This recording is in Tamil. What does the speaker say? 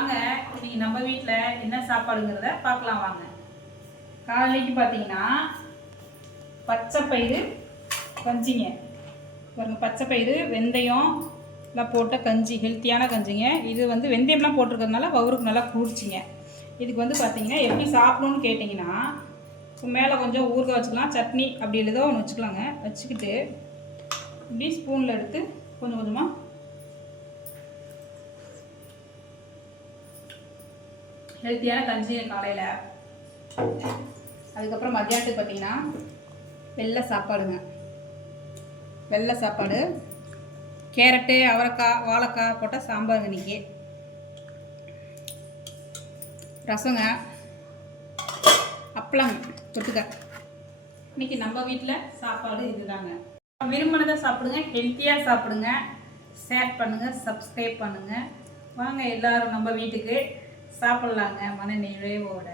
வாங்க இன்னைக்கு நம்ம வீட்டில் என்ன சாப்பாடுங்கிறத பார்க்கலாம் வாங்க. காலைக்கு பார்த்தீங்கன்னா பச்சை பயிறு கஞ்சிங்க. பாருங்க, பச்சை பயிறு வெந்தயம் எல்லாம் போட்ட கஞ்சி, ஹெல்த்தியான கஞ்சிங்க. இது வந்து வெந்தயம்லாம் போட்டிருக்கிறதுனால வவுருக்கு நல்லா குளிர்ச்சிங்க. இதுக்கு வந்து பார்த்தீங்கன்னா எப்படி சாப்பிடணும்னு கேட்டிங்கன்னா, மேலே கொஞ்சம் ஊறுகாய் வச்சுக்கலாம், சட்னி அப்படி ஏதோ ஒன்று வச்சுக்கலாங்க. வச்சுக்கிட்டு இப்படி ஸ்பூனில் எடுத்து கொஞ்சம் கொஞ்சமாக ஹெல்த்தியான கஞ்சி காலையில். அதுக்கப்புறம் மத்தியானத்துக்கு பார்த்தீங்கன்னா வெள்ளை சாப்பாடுங்க. வெள்ளை சாப்பாடு, கேரட்டு, அவரைக்காய், வாழைக்காய் போட்ட சாம்பார். இன்னைக்கு ரசங்க, அப்பளம் தொட்டுக்க. இன்னைக்கு நம்ம வீட்டில் சாப்பாடு இதுதாங்க. விரும்பினதை சாப்பிடுங்க, ஹெல்த்தியாக சாப்பிடுங்க, ஷேர் பண்ணுங்கள், சப்ஸ்கிரைப் பண்ணுங்கள். வாங்க எல்லோரும் நம்ம வீட்டுக்கு சாப்பிட்லாங்க மன நிறைவோட.